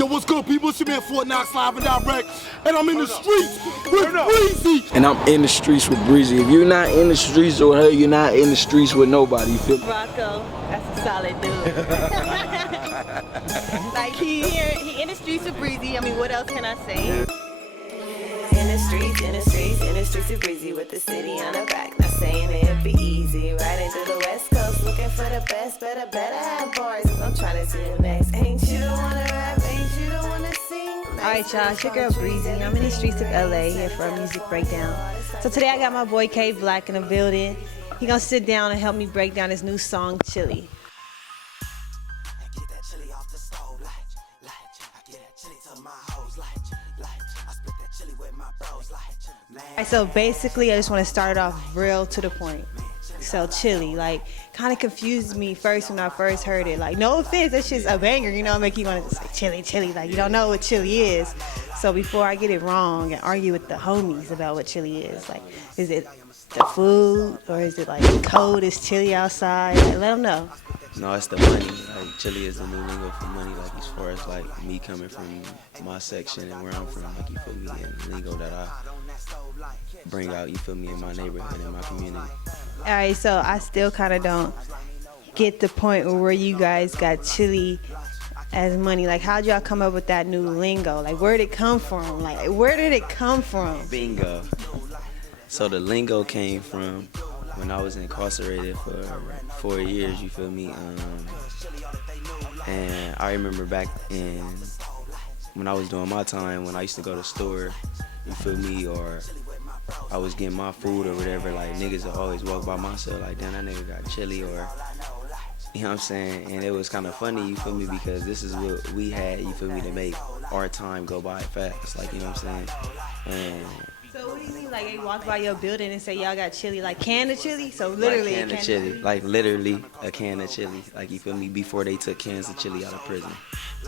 Yo, what's good, people? It's your man Fort Knox live and direct, and I'm in the streets with Breezy. And I'm in the streets with Breezy. If you're not in the streets with her, you're not in the streets with nobody. You feel me? Rocco, that's a solid dude. Like he in the streets with Breezy. I mean, what else can I say? In the streets, in the streets, in the streets of Breezy with the city on the back. Not saying it'd be easy. Riding through the West Coast, looking for the best. Better have bars, 'cause I'm trying to see you next. Ain't you the one to rap? Ain't you the one to sing? Alright, y'all, it's your girl Breezy. I'm in the streets of LA here for a music breakdown. So today I got my boy K.Blacc in the building. He gonna sit down and help me break down his new song, Chili. Alright, so basically I just want to start off real to the point. So Chili, like, kind of confused me first when I first heard it. Like, no offense, that's just a banger, you know, make you want to say chili, chili, like you don't know what chili is. So before I get it wrong and argue with the homies about what chili is, like, is it the food or is it like cold, is chili outside? Like, let them know. No, it's the money. Like, chili is the new lingo for money. Like, as far as like me coming from my section and where I'm from, like, you feel me, and the lingo that I bring out, you feel me, in my neighborhood, in my community. All right, so I still kind of don't get the point where you guys got chili as money. Like, how'd y'all come up with that new lingo? Like, where'd it come from? Like, where did it come from? Bingo. So the lingo came from when I was incarcerated for 4 years, you feel me? And I remember back in when I was doing my time, when I used to go to the store, you feel me, or I was getting my food or whatever, like, niggas would always walk by myself like, damn, that nigga got chili, or, you know what I'm saying? And it was kind of funny, you feel me, because this is what we had, you feel me, to make our time go by fast, like, you know what I'm saying? And so what do you mean, like, they walk by your building and say y'all got chili, like can of chili? So literally like, can of chili, like literally a can of chili, like, you feel me, before they took cans of chili out of prison.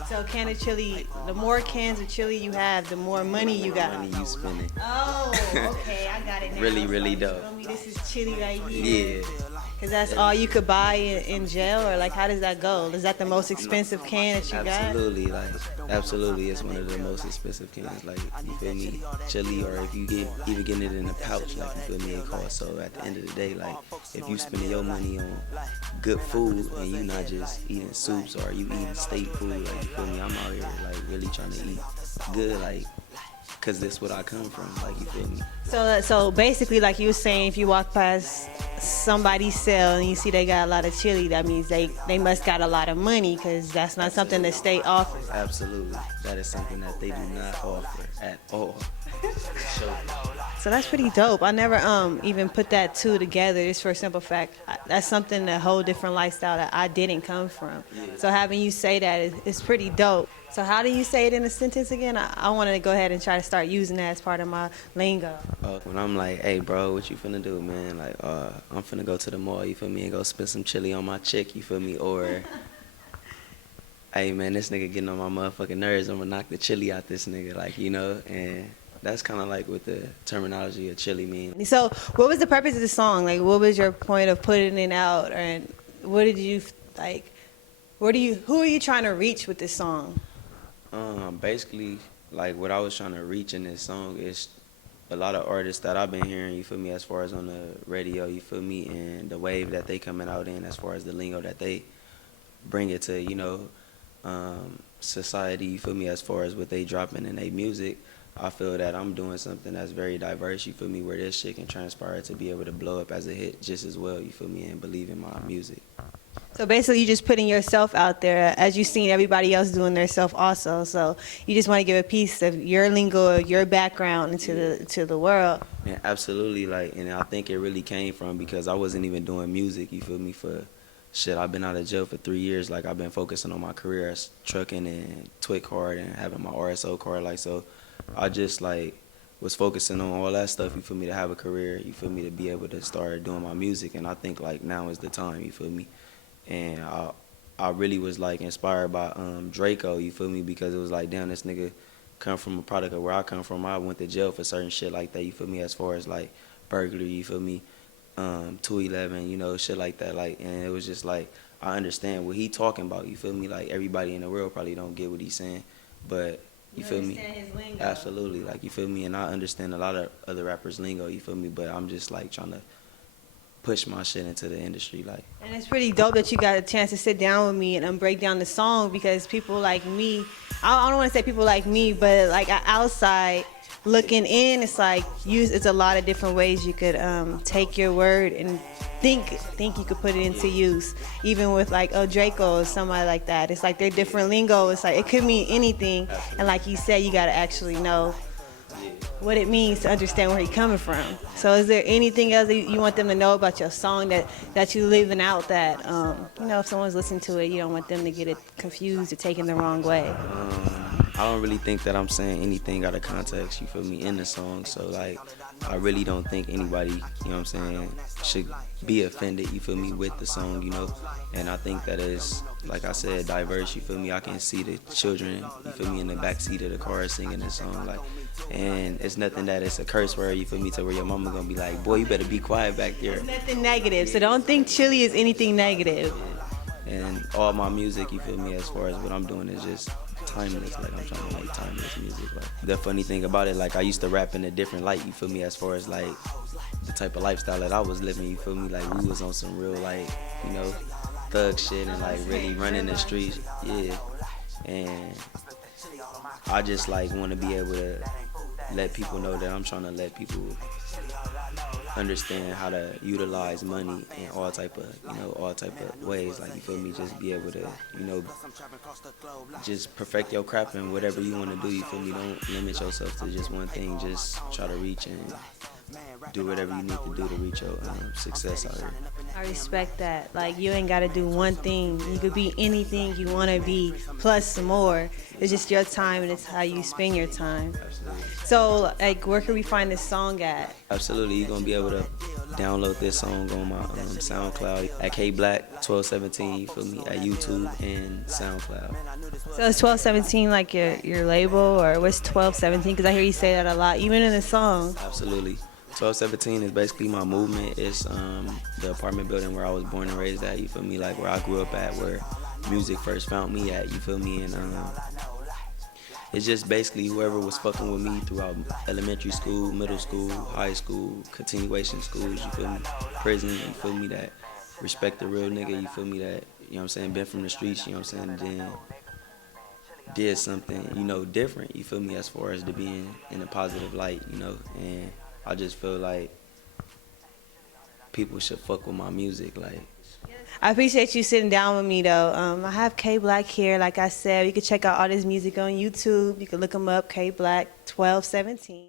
So can of chili, the more cans of chili you have, the more money you got. Money you spending. Oh, okay, I got it now. Really, really dope. This is chili right here. Yeah. Because that's all you could buy in jail, or like, how does that go? Is that the most expensive can that you got? Absolutely, like, absolutely, it's one of the most expensive cans, like, you feel me, chili, or if you even getting it in a pouch, like, you feel me, it costs. So at the end of the day, like, if you spending your money on good food and you not just eating soups or you eating state food, like, you feel me, I'm out here, like, really trying to eat good, like, because this what I come from, like, you feel me. So basically, like you were saying, if you walk past somebody's cell and you see they got a lot of chili, that means they must got a lot of money, because that's not something the state offers. Absolutely. That is something that they do not offer at all. So that's pretty dope. I never even put that two together, just for a simple fact. That's something, a whole different lifestyle that I didn't come from. So having you say that is pretty dope. So how do you say it in a sentence again? I want to go ahead and try to start using that as part of my lingo. When I'm like, hey, bro, what you finna do, man? Like, I'm finna go to the mall, you feel me, and go spend some chili on my chick, you feel me? Or, hey, man, this nigga getting on my motherfucking nerves. I'm gonna knock the chili out this nigga, like, you know? And that's kind of like what the terminology of chili mean. So what was the purpose of the song? Like, what was your point of putting it out? And what did you, like, who are you trying to reach with this song? Basically, like, what I was trying to reach in this song is a lot of artists that I've been hearing, you feel me, as far as on the radio, you feel me, and the wave that they coming out in, as far as the lingo that they bring it to, you know, society, you feel me, as far as what they dropping in their music. I feel that I'm doing something that's very diverse, you feel me, where this shit can transpire to be able to blow up as a hit just as well, you feel me, and believe in my music. So basically, you just putting yourself out there, as you've seen everybody else doing their self also. So you just want to give a piece of your lingo, your background into the world. Yeah, absolutely. Like, and I think it really came from because I wasn't even doing music. You feel me? For shit, I've been out of jail for 3 years. Like, I've been focusing on my career as trucking and TWIC card and having my RSO card. Like, so I just like was focusing on all that stuff. You feel me? To have a career. You feel me? To be able to start doing my music. And I think like now is the time. You feel me? And I really was like inspired by Draco, you feel me, because it was like, damn, this nigga come from a product of where I come from. I went to jail for certain shit like that, you feel me, as far as like burglary, you feel me, 211, you know, shit like that. Like, and it was just like, I understand what he talking about, you feel me, like everybody in the world probably don't get what he's saying, but you feel me? Understand his lingo. Absolutely, like you feel me, and I understand a lot of other rappers' lingo. You feel me? But I'm just like trying to push my shit into the industry, like. And it's pretty dope that you got a chance to sit down with me and break down the song, because people like me, I don't want to say people like me, but like outside looking in, it's like it's a lot of different ways you could take your word and think you could put it into use. Even with like Draco or somebody like that, it's like they're different lingo. It's like it could mean anything, and like you said, you got to actually know what it means to understand where he's coming from. So is there anything else that you want them to know about your song that you're leaving out, that if someone's listening to it, you don't want them to get it confused or taken the wrong way? I don't really think that I'm saying anything out of context, you feel me, in the song. So like, I really don't think anybody, you know what I'm saying, should be offended, you feel me, with the song, you know. And I think that is, like I said, diverse, you feel me. I can see the children, you feel me, in the backseat of the car singing this song, like, and it's nothing that it's a curse word, you feel me, to where your mama gonna be like, boy, you better be quiet back there. It's nothing negative, so don't think Chili is anything negative. And all my music, you feel me, as far as what I'm doing is just timeless. Like, I'm trying to make timeless music. Like, the funny thing about it, like, I used to rap in a different light, you feel me, as far as like the type of lifestyle that I was living, you feel me. Like, we was on some real, like, you know, thug shit and like really running the streets. Yeah. And I just like want to be able to let people know that I'm trying to let people understand how to utilize money in all type of ways. Like, you feel me, just be able to, you know, just perfect your craft and whatever you want to do, you feel me. Don't limit yourself to just one thing. Just try to reach and do whatever you need to do to reach your success out here. I respect that. Like, you ain't got to do one thing. You could be anything you want to be, plus some more. It's just your time, and it's how you spend your time. So, like, where can we find this song at? Absolutely, you're gonna be able to download this song on my SoundCloud at K.Blacc 1217. You feel me? At YouTube and SoundCloud. So is 1217 like your label, or what's 1217? Because I hear you say that a lot, even in the song. Absolutely. 1217 is basically my movement. It's the apartment building where I was born and raised at, you feel me, like where I grew up at, where music first found me at, you feel me, and it's just basically whoever was fucking with me throughout elementary school, middle school, high school, continuation schools, you feel me, prison, you feel me, that respect the real nigga, you feel me, that, you know what I'm saying, been from the streets, you know what I'm saying, then did something, you know, different, you feel me, as far as to being in a positive light, you know, and I just feel like people should fuck with my music. Like, I appreciate you sitting down with me, though. I have K.Blacc here. Like I said, you can check out all this music on YouTube. You can look him up, K.Blacc 1217.